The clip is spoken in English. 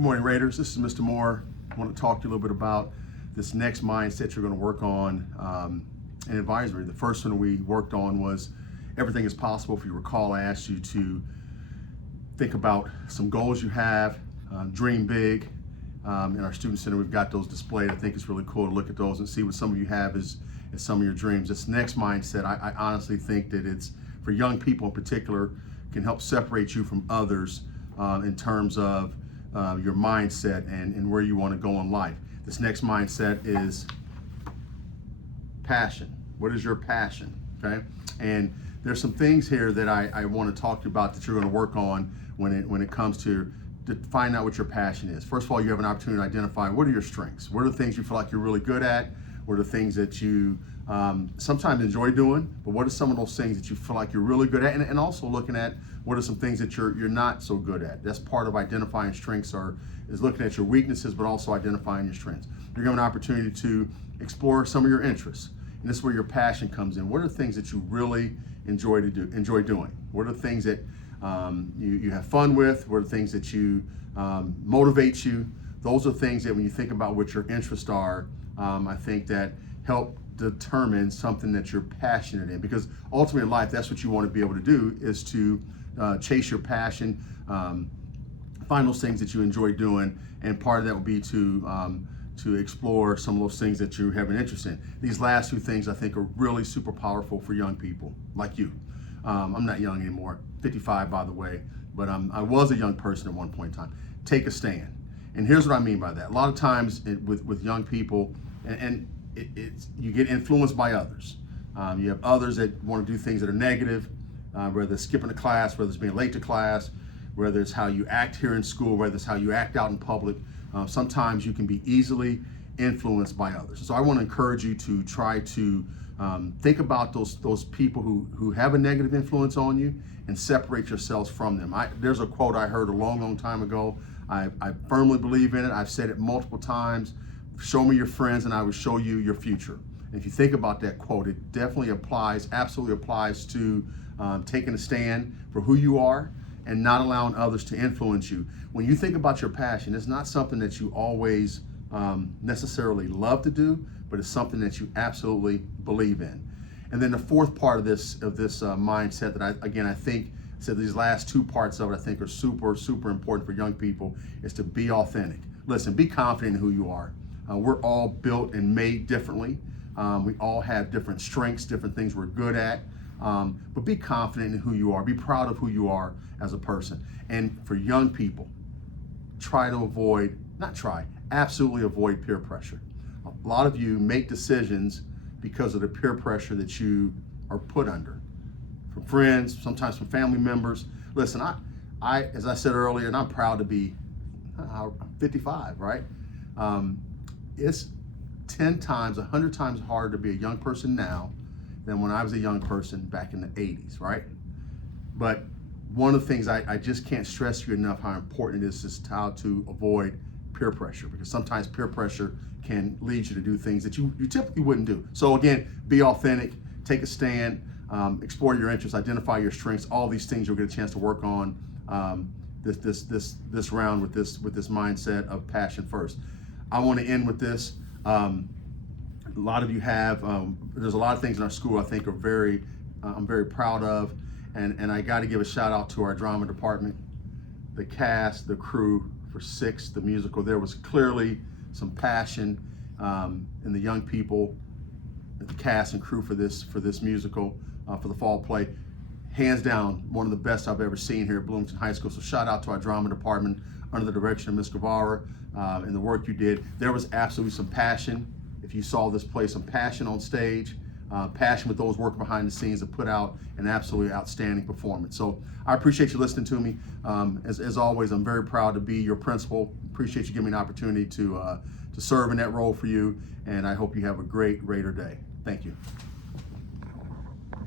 Good morning, Raiders. This is Mr. Moore. I want to talk to you a little bit about this next mindset you're going to work on in advisory. The first one we worked on was everything is possible. If you recall, I asked you to think about some goals you have, dream big. In our student center, we've got those displayed. I think it's really cool to look at those and see what some of you have as some of your dreams. This next mindset, I honestly think that it's for young people in particular, can help separate you from others in terms of your mindset and where you want to go in life. This next mindset is passion. What is your passion? Okay, and there's some things here that I want to talk to you about that you're going to work on when it comes to find out what your passion is. First of all, you have an opportunity to identify what are your strengths. What are the things you feel like you're really good at? What are the things that you sometimes enjoy doing? But what are some of those things that you feel like you're really good at? And also looking at what are some things that you're not so good at. That's part of identifying strengths, is looking at your weaknesses, but also identifying your strengths. You're given an opportunity to explore some of your interests. And this is where your passion comes in. What are the things that you really enjoy doing? What are the things that you have fun with? What are the things that you motivate you? Those are things that when you think about what your interests are, I think that help determine something that you're passionate in. Because ultimately in life, that's what you want to be able to do, is to chase your passion, find those things that you enjoy doing, and part of that will be to explore some of those things that you have an interest in. These last two things I think are really super powerful for young people like you. I'm not young anymore, 55 by the way, but I was a young person at one point in time. Take a stand. And here's what I mean by that. A lot of times with young people, you get influenced by others. You have others that want to do things that are negative, whether it's skipping a class, whether it's being late to class, whether it's how you act here in school, whether it's how you act out in public. Sometimes you can be easily influenced by others. So I want to encourage you to try to think about those people who have a negative influence on you and separate yourselves from them. There's a quote I heard a long time ago. I firmly believe in it. I've said it multiple times. Show me your friends and I will show you your future. And if you think about that quote, it definitely absolutely applies to taking a stand for who you are and not allowing others to influence you. When you think about your passion, it's not something that you always necessarily love to do, but it's something that you absolutely believe in. And then the fourth part of this mindset that I think these last two parts of it I think are super important for young people is to be authentic. Listen, be confident in who you are. We're all built and made differently. We all have different strengths, different things we're good at. But be confident in who you are. Be proud of who you are as a person. And for young people, absolutely avoid peer pressure. A lot of you make decisions because of the peer pressure that you are put under. From friends, sometimes from family members. Listen, I as I said earlier, and I'm proud to be 55, right? It's 10 times, 100 times harder to be a young person now than when I was a young person back in the 80s, right? But one of the things I just can't stress you enough how important it is how to avoid peer pressure, because sometimes peer pressure can lead you to do things that you typically wouldn't do. So again, be authentic, take a stand, explore your interests, identify your strengths. All these things you'll get a chance to work on this round with this mindset of passion first. I want to end with this. A lot of you have, there's a lot of things in our school I think are I'm very proud of, and I got to give a shout out to our drama department, the cast, the crew for Six, the musical. There was clearly some passion in the young people, the cast and crew for this musical, for the fall play. Hands down, one of the best I've ever seen here at Bloomington High School. So shout out to our drama department under the direction of Ms. Guevara and the work you did. There was absolutely some passion. If you saw this play, some passion on stage, passion with those working behind the scenes that put out an absolutely outstanding performance. So I appreciate you listening to me. As always, I'm very proud to be your principal. Appreciate you giving me an opportunity to serve in that role for you, and I hope you have a great Raider day. Thank you.